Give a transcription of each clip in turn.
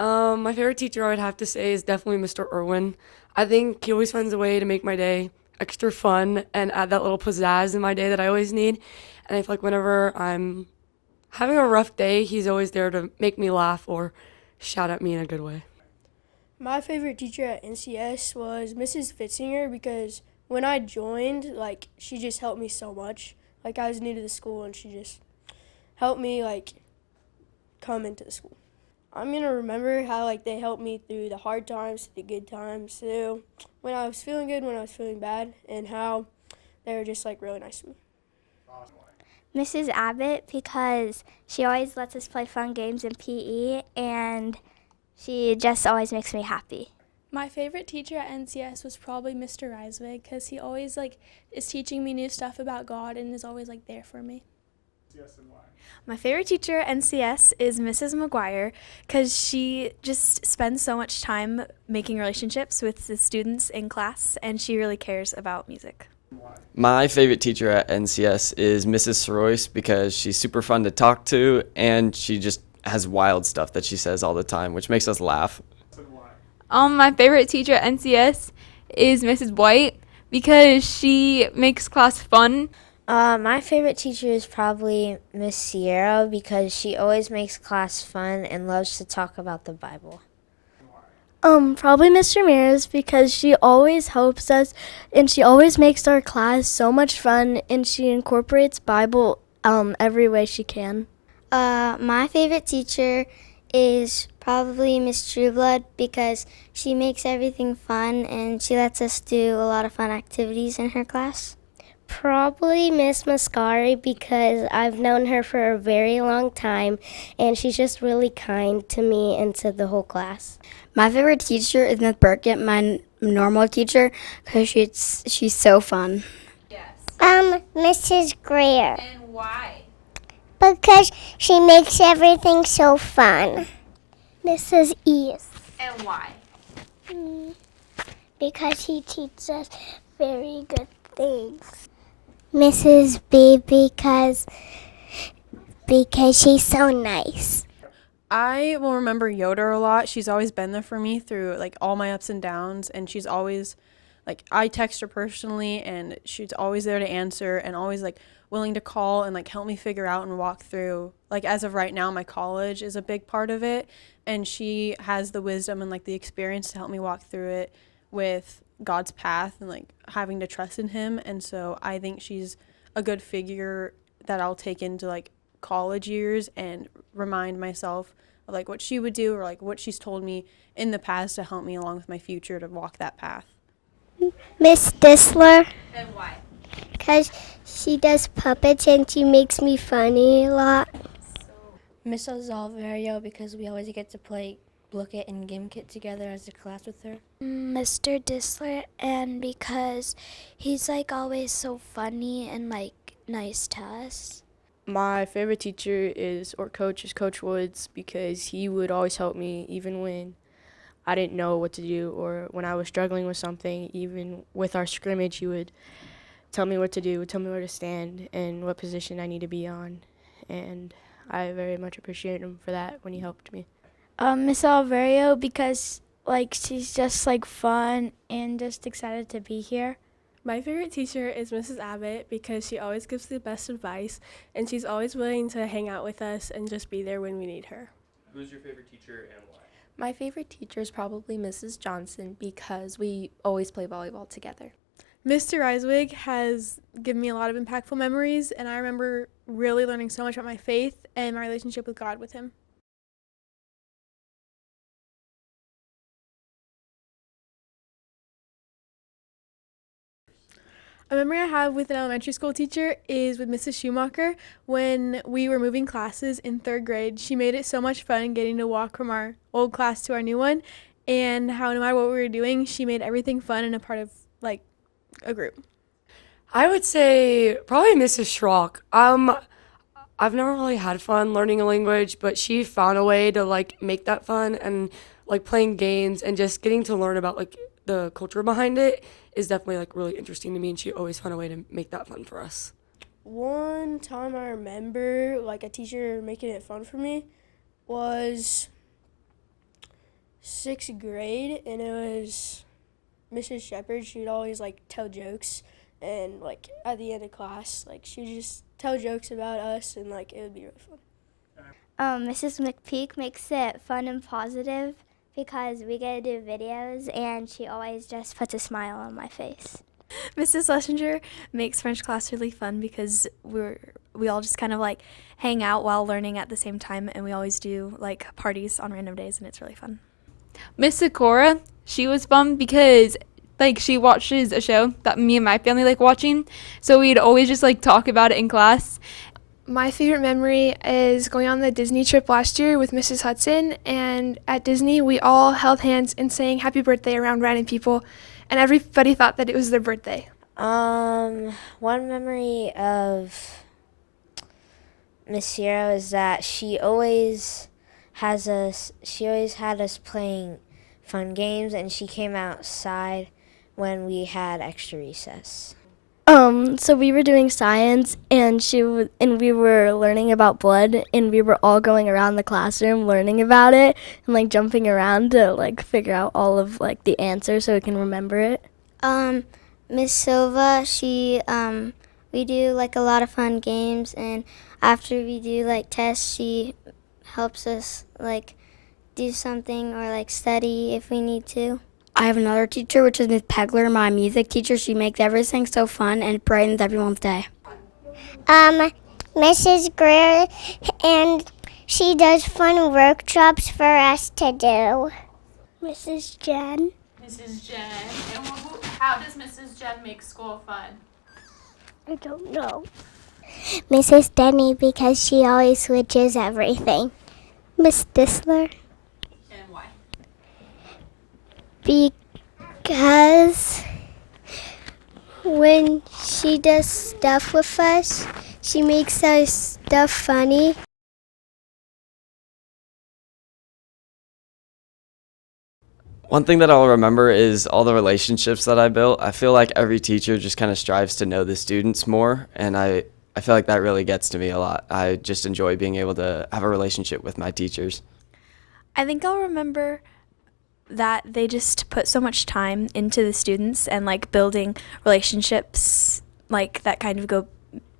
My favorite teacher I would have to say is definitely Mr. Irwin. I think he always finds a way to make my day extra fun and add that little pizzazz in my day that I always need. And I feel like whenever I'm having a rough day, he's always there to make me laugh or shout at me in a good way. My favorite teacher at NCS was Mrs. Fitzinger because when I joined, she just helped me so much. I was new to the school and she just helped me come into the school. I'm gonna remember how they helped me through the hard times, the good times, too. When I was feeling good, when I was feeling bad, and how they were just really nice to me. Mrs. Abbott because she always lets us play fun games in PE and she just always makes me happy. My favorite teacher at NCS was probably Mr. Reiswig because he always is teaching me new stuff about God and is always there for me. My favorite teacher at NCS is Mrs. McGuire because she just spends so much time making relationships with the students in class and she really cares about music. My favorite teacher at NCS is Mrs. Sorois because she's super fun to talk to and she just has wild stuff that she says all the time, which makes us laugh. My favorite teacher at NCS is Mrs. White because she makes class fun. My favorite teacher is probably Miss Sierra because she always makes class fun and loves to talk about the Bible. Probably Mr. Ramirez because she always helps us and she always makes our class so much fun and she incorporates Bible every way she can. My favorite teacher is probably Miss Trueblood because she makes everything fun and she lets us do a lot of fun activities in her class. Probably Miss Mascari because I've known her for a very long time and she's just really kind to me and to the whole class. My favorite teacher is Miss Burkett, my normal teacher, because she's so fun. Mrs. Greer. And why? Because she makes everything so fun. Mrs. East. And why? Because she teaches us very good things. Mrs. B because she's so nice. I will remember Yoder a lot. She's always been there for me through all my ups and downs and she's always I text her personally and she's always there to answer and always willing to call and help me figure out and walk through. As of right now, my college is a big part of it and she has the wisdom and the experience to help me walk through it with God's path and having to trust in him. And so I think she's a good figure that I'll take into college years and remind myself of what she would do or what she's told me in the past to help me along with my future to walk that path. Miss Disler. And why? Because she does puppets and she makes me funny a lot. Miss Alvario because we always get to play Look It and Gimkit together as a class with her. Mr. Disler, and because he's always so funny and nice to us. My favorite teacher coach is Coach Woods because he would always help me even when I didn't know what to do or when I was struggling with something. Even with our scrimmage, he would tell me what to do, tell me where to stand and what position I need to be on. And I very much appreciate him for that when he helped me. Miss Alvario because she's just fun and just excited to be here. My favorite teacher is Mrs. Abbott because she always gives the best advice and she's always willing to hang out with us and just be there when we need her. Who's your favorite teacher and why? My favorite teacher is probably Mrs. Johnson because we always play volleyball together. Mr. Reiswig has given me a lot of impactful memories and I remember really learning so much about my faith and my relationship with God with him. A memory I have with an elementary school teacher is with Mrs. Schumacher. When we were moving classes in 3rd grade, she made it so much fun getting to walk from our old class to our new one, and how no matter what we were doing, she made everything fun and a part of a group. I would say probably Mrs. Schrock. I've never really had fun learning a language, but she found a way to make that fun and playing games and just getting to learn about the culture behind it is definitely really interesting to me, and she always found a way to make that fun for us. One time I remember a teacher making it fun for me was 6th grade, and it was Mrs. Shepard. She would always like tell jokes, and like at the end of class, like she would just tell jokes about us, and like it would be really fun. Mrs. McPeak makes it fun and positive because we get to do videos, and she always just puts a smile on my face. Mrs. Schlesinger makes French class really fun because we all just kind of like hang out while learning at the same time, and we always do like parties on random days, and it's really fun. Miss Sakura, she was fun because like she watches a show that me and my family like watching, so we'd always just like talk about it in class. My favorite memory is going on the Disney trip last year with Mrs. Hudson, and at Disney we all held hands and sang happy birthday around random people, and everybody thought that it was their birthday. One memory of Miss Hero is that she always had us playing fun games, and she came outside when we had extra recess. So we were doing science, and we were learning about blood, and we were all going around the classroom learning about it and like jumping around to like figure out all of like the answers so we can remember it. Miss Silva, we do like a lot of fun games, and after we do like tests, she helps us like do something or like study if we need to. I have another teacher, which is Miss Pegler, my music teacher. She makes everything so fun and brightens everyone's day. Mrs. Greer, and she does fun workshops for us to do. Mrs. Jen. Mrs. Jen. And how does Mrs. Jen make school fun? I don't know. Mrs. Denny, because she always switches everything. Miss Disler. And why? Because when she does stuff with us, she makes our stuff funny. One thing that I'll remember is all the relationships that I built. I feel like every teacher just kind of strives to know the students more, and I feel like that really gets to me a lot. I just enjoy being able to have a relationship with my teachers. I think I'll remember that they just put so much time into the students and like building relationships like that kind of go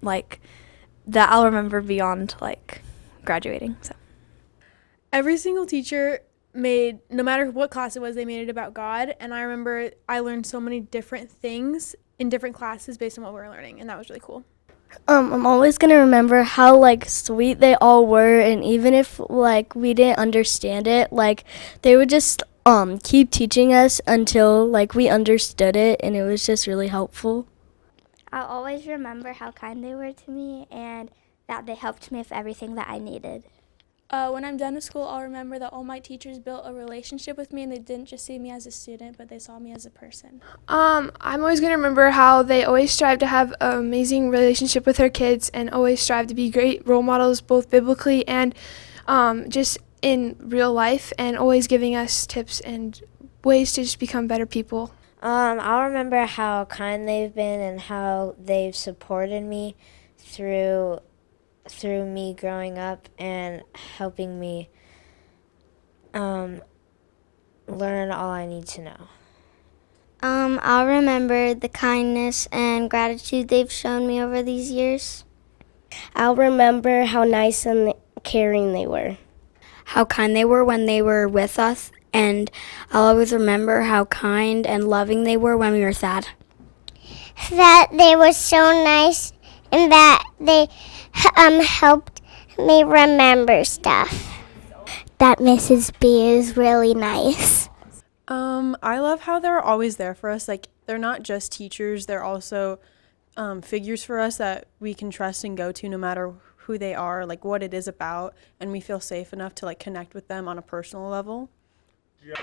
like that I'll remember beyond like graduating. So Every single teacher made, no matter what class it was, they made it about God. And I remember I learned so many different things in different classes based on what we were learning, and that was really cool. I'm always gonna remember how like sweet they all were, and even if like we didn't understand it, like they would just keep teaching us until like we understood it, and it was just really helpful. I'll always remember how kind they were to me and that they helped me with everything that I needed. When I'm done with school, I'll remember that all my teachers built a relationship with me, and they didn't just see me as a student, but they saw me as a person. I'm always going to remember how they always strive to have an amazing relationship with their kids and always strive to be great role models, both biblically and just in real life, and always giving us tips and ways to just become better people. I'll remember how kind they've been and how they've supported me through me growing up and helping me learn all I need to know. I'll remember the kindness and gratitude they've shown me over these years. I'll remember how nice and caring they were. How kind they were when they were with us, and I'll always remember how kind and loving they were when we were sad. That they were so nice and that they helped me remember stuff. That Mrs. B is really nice. I love how they're always there for us. Like, they're not just teachers, they're also figures for us that we can trust and go to no matter who they are, like what it is about, and we feel safe enough to like connect with them on a personal level. Yeah.